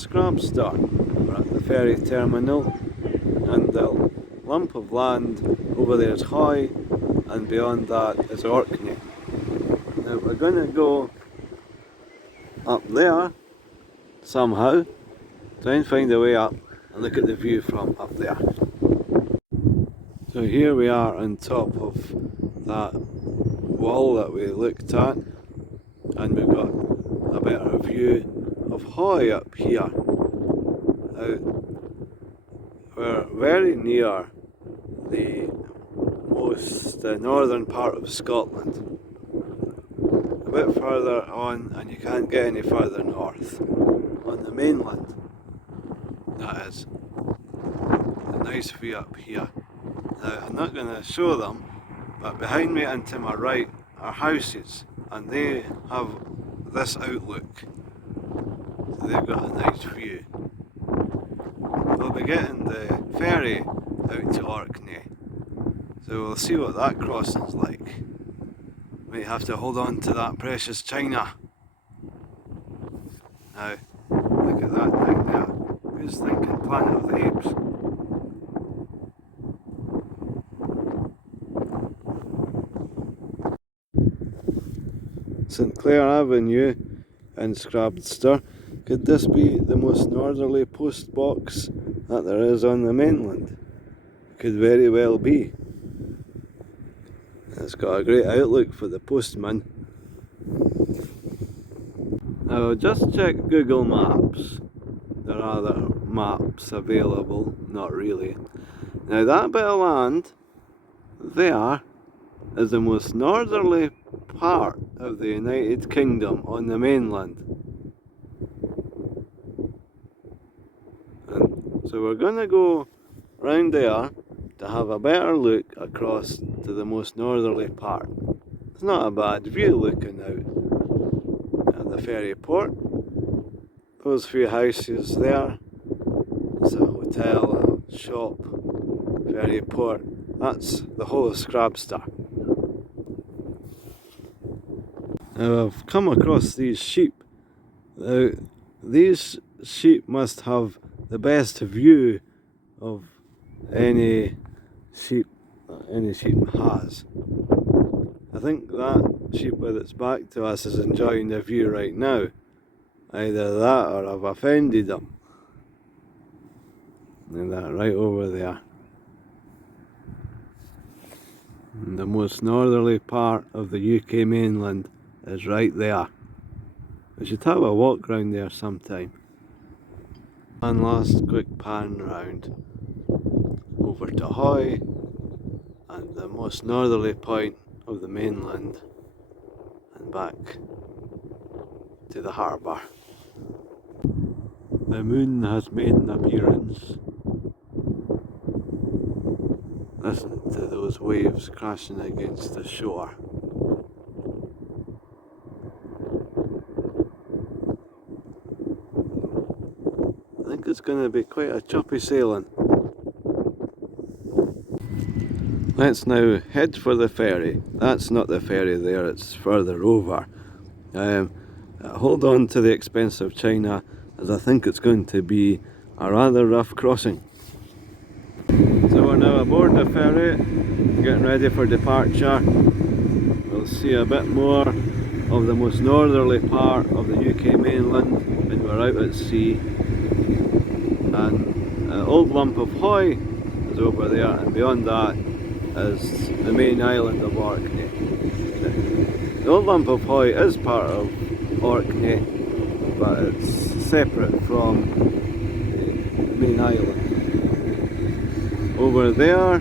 Scrabster. We're at the ferry terminal, and the lump of land over there is Hoy, and beyond that is Orkney. Now we're going to go up there somehow, try and find a way up and look at the view from up there. So here we are on top of that wall that we looked at, and we've got a better view of Hoy up here. We're very near the most northern part of Scotland. A bit further on and you can't get any further north. On the mainland, that is. A nice view up here. Now I'm not going to show them, but behind me and to my right are houses, and they have this outlook. So they've got a nice view. We'll be getting the ferry out to Orkney, so we'll see what that crossing's like. Might have to hold on to that precious china. Now, look at that thing there. Who's thinking Planet of the Apes? St Clair Avenue in Scrabster. Could this be the most northerly post box that there is on the mainland? Could very well be. It's got a great outlook for the postman. Now just check Google Maps. There are other maps available, not really. Now that bit of land there is the most northerly part of the United Kingdom on the mainland. And so we're going to go round there to have a better look across to the most northerly part. It's not a bad view looking out at the ferry port. Those few houses there, it's a hotel, a shop, ferry port. That's the whole of Scrabster. Now I've come across these sheep. Now these sheep must have the best view of any sheep has. I think that sheep with its back to us is enjoying the view right now. Either that or I've offended them. And that right over there. And the most northerly part of the UK mainland is right there. We should have a walk round there sometime. One last quick pan round over to Hoy and the most northerly point of the mainland, and back to the harbour. The moon has made an appearance. Listen to those waves crashing against the shore. I think it's going to be quite a choppy sailing. Let's now head for the ferry. That's not the ferry there, it's further over. Hold on to the expensive china, as I think it's going to be a rather rough crossing. So we're now aboard the ferry, getting ready for departure. We'll see a bit more of the most northerly part of the UK mainland when we're out at sea. And the old lump of Hoy is over there, and beyond that is the main island of Orkney. The old lump of Hoy is part of Orkney, but it's separate from the main island. Over there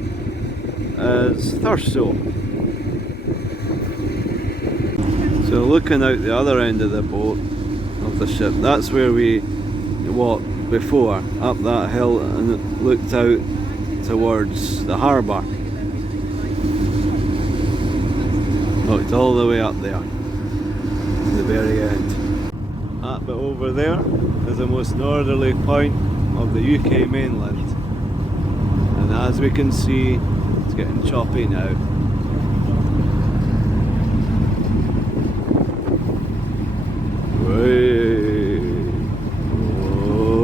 is Thurso. So looking out the other end of the boat, of the ship, that's where we walked before, up that hill, and it looked out towards the harbour. Looked all the way up there, to the very end. That bit over there is the most northerly point of the UK mainland. And as we can see, it's getting choppy now. Way. Whoa.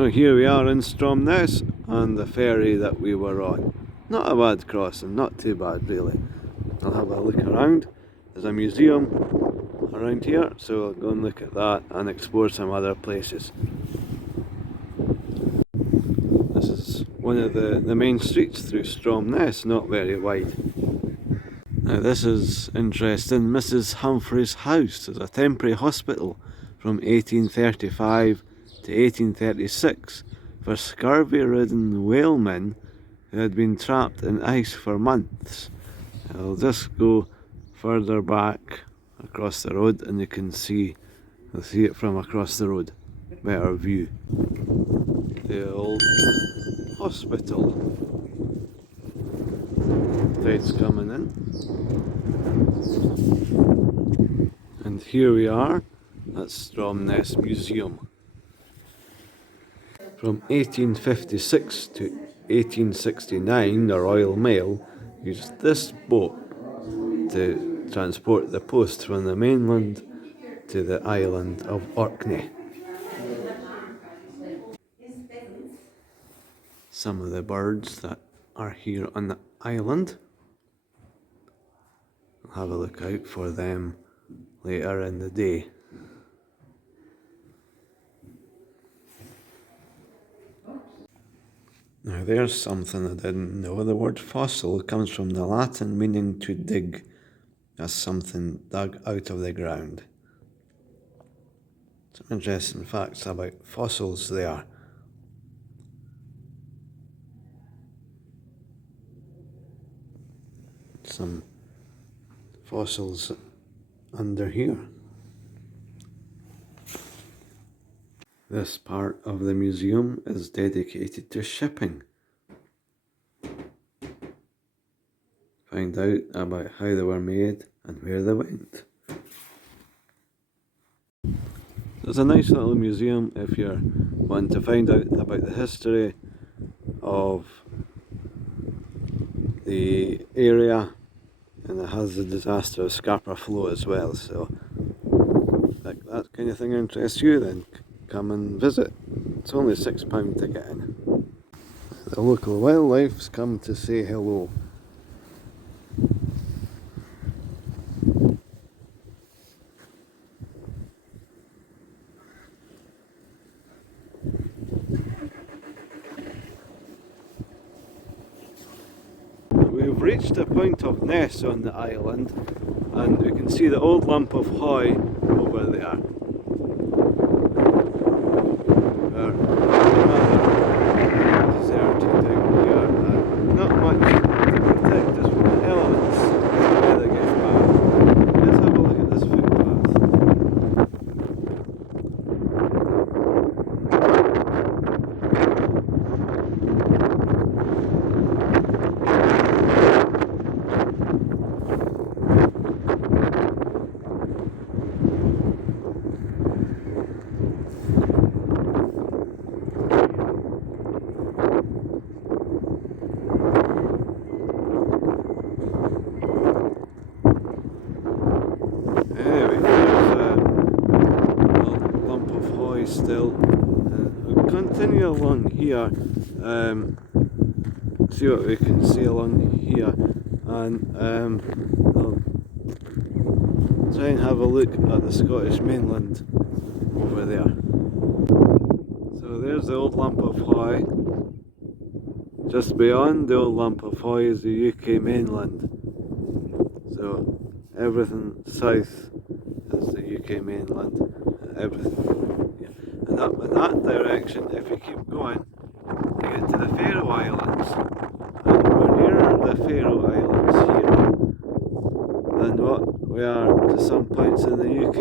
So here we are in Stromness on the ferry that we were on. Not a bad crossing, not too bad really. I'll have a look around. There's a museum around here, so I'll go and look at that and explore some other places. This is one of the main streets through Stromness, not very wide. Now this is interesting. Mrs. Humphrey's house is a temporary hospital from 1835 to 1836 for scurvy-ridden whalemen who had been trapped in ice for months. I'll just go further back across the road and you'll see it from across the road. Better view. The old hospital. Tide's coming in. And here we are at Stromness Museum. From 1856 to 1869, the Royal Mail used this boat to transport the post from the mainland to the island of Orkney. Some of the birds that are here on the island. I'll have a look out for them later in the day. Now there's something I didn't know. The word fossil comes from the Latin meaning to dig. That's something dug out of the ground. Some interesting facts about fossils there. Some fossils under here. This part of the museum is dedicated to shipping. Find out about how they were made and where they went. There's a nice little museum if you're wanting to find out about the history of the area, and it has the disaster of Scapa Flow as well, so if that kind of thing interests you, then come and visit. It's only £6 to get in. The local wildlife's come to say hello. We've reached a point of ness on the island and we can see the old lump of Hoy over there. Deserted out here, not much to protect us from the elements if the weather gets bad. Let's have a look at this footpath. Still, we'll continue along here, see what we can see along here, and I'll try and have a look at the Scottish mainland over there. So there's the old lump of Hoy. Just beyond the old lump of Hoy is the UK mainland. So everything south is the UK mainland. Everything. And up in that direction, if you keep going, you get to the Faroe Islands. And we're nearer the Faroe Islands here than what we are to some points in the UK.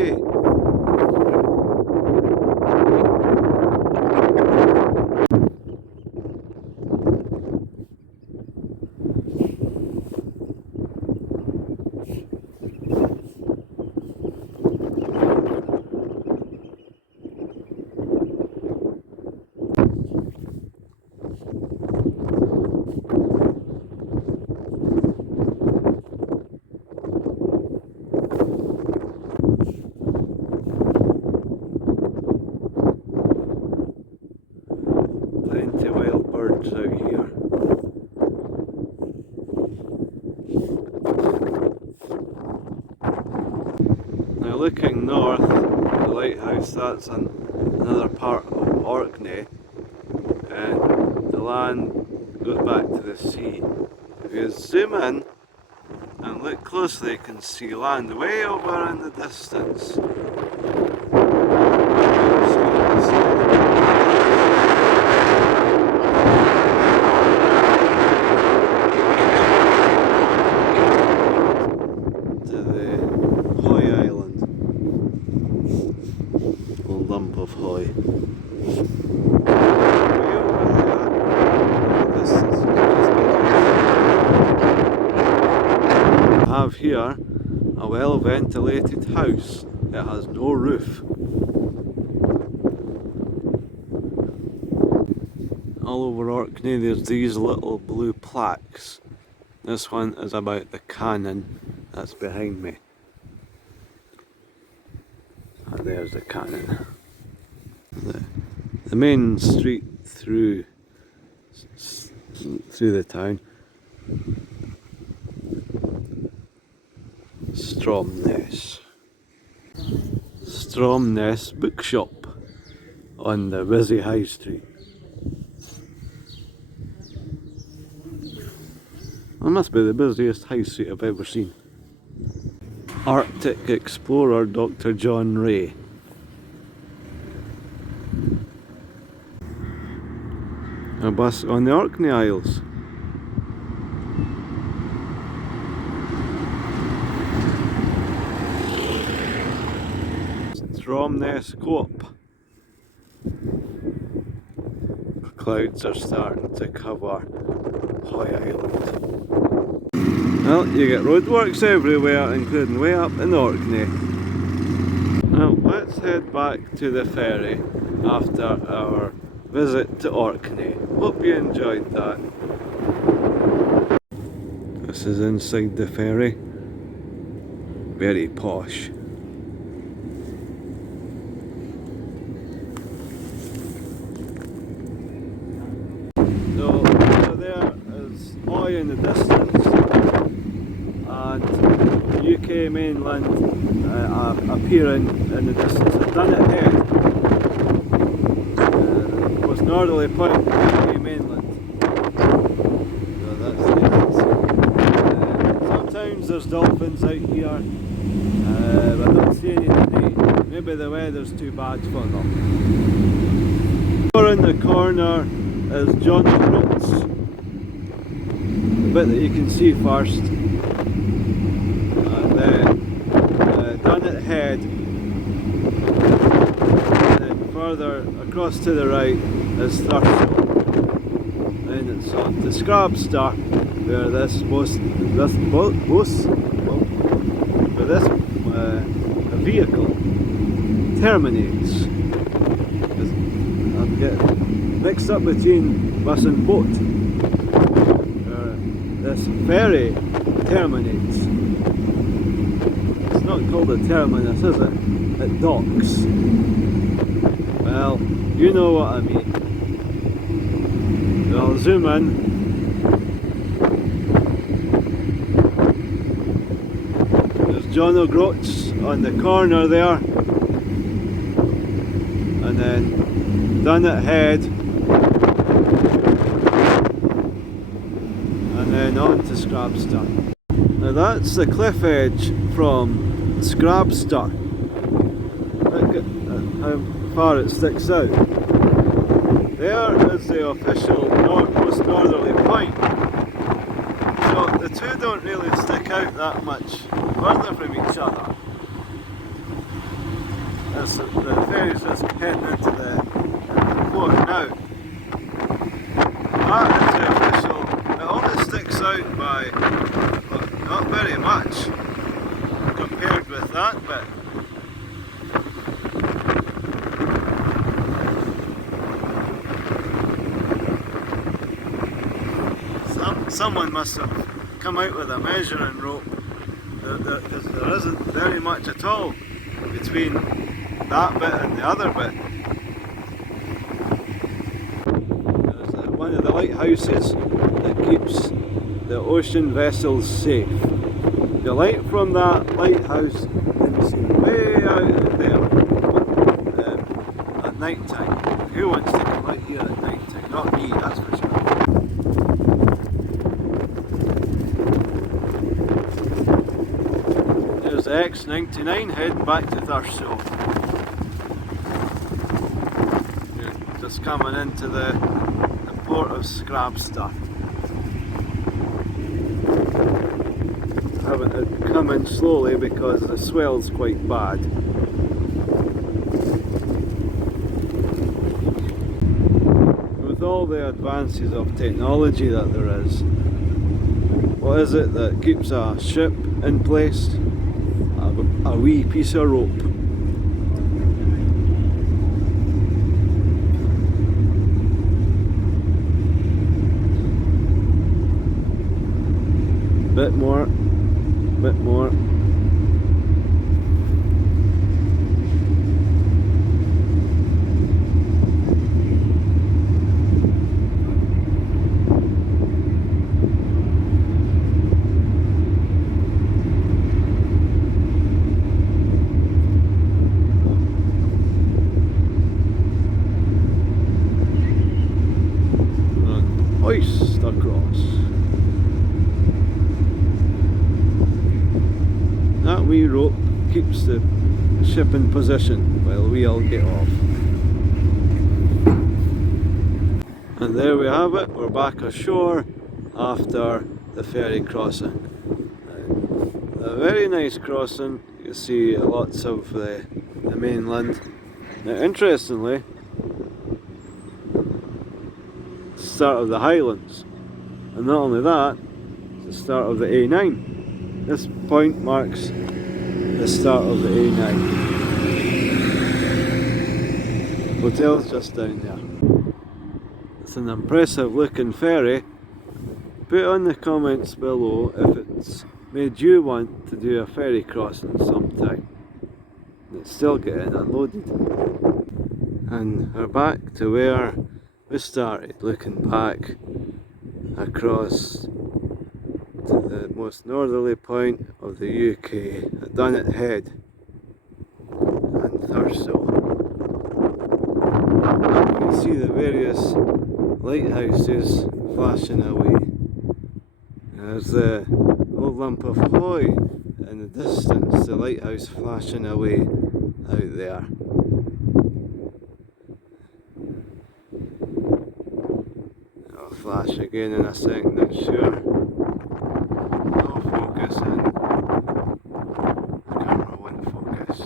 looking north, the lighthouse, that's another part of Orkney, and the land goes back to the sea. If you zoom in and look closely, you can see land way over in the distance. To the Hoy Island, a lump of Hoy. I have here a well ventilated house. It has no roof. All over Orkney there's these little blue plaques. This one is about the cannon that's behind me. And there's the cannon. The main street through the town. Stromness bookshop on the busy high street. That must be the busiest high street I've ever seen. Arctic explorer Dr. John Ray. A bus on the Orkney Isles. Stromness Co-op. Clouds are starting to cover Hoy Island. Well, you get roadworks everywhere, including way up in Orkney. Now, let's head back to the ferry after our visit to Orkney. Hope you enjoyed that. This is inside the ferry. Very posh. So there is Hoy in the distance, and UK mainland appearing in the distance. I've done it here. Most northerly point of UK mainland. So that's the difference. Sometimes there's dolphins out here, but I don't see any today. Maybe the weather's too bad for them. Over in the corner is John O'Groats. The bit that you can see first. And then Dunnet Head. And then further across to the right is Thurso. Then it's on to Scrabster, where this vehicle terminates. I'm getting mixed up between bus and boat. This ferry terminates. It's not called a terminus, is it? It docks. Well, you know what I mean. I'll zoom in. There's John O'Groats on the corner there. And then Dunnet Head. And then on to Scrabster. Now that's the cliff edge from Scrabster. Look at how far it sticks out. There is the official most northerly point. So the two don't really stick out that much further from each other. The ferry's just heading into the port now. That is the official. It only sticks out by not very much compared with that bit. Someone must have come out with a measuring rope, because there isn't very much at all between that bit and the other bit. There's one of the lighthouses that keeps the ocean vessels safe. The the light from that lighthouse can be seen way out there at night time. Who wants to come out here at night time? Not me, that's for sure. There's the X99 heading back to Thurso. Just coming into the port of Scrabster. Having to come in slowly because the swell's quite bad. With all the advances of technology that there is, what is it that keeps a ship in place? A wee piece of rope. Bit more, bit more. Hoist across. That wee rope keeps the ship in position while we all get off. And there we have it, we're back ashore after the ferry crossing. A very nice crossing, you can see lots of the mainland. Now interestingly, it's the start of the Highlands, and not only that, it's the start of the A9. This point marks the start of the A9. Hotel's just down there. It's an impressive looking ferry. Put on the comments below if it's made you want to do a ferry crossing sometime. It's still getting unloaded. And we're back to where we started, looking back across to the most northerly point of the UK, at Dunnet Head and Thurso. You can see the various lighthouses flashing away. There's the old lump of Hoy in the distance, the lighthouse flashing away out there. It'll flash again in a second, I'm sure. No focus in. The camera won't focus.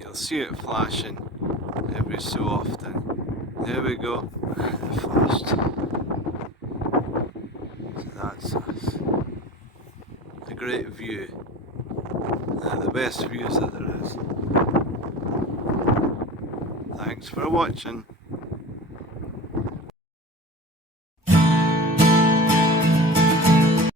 You'll see it flashing every so often. There we go, it flashed. So that's us. A great view. The best views that there is. Thanks for watching.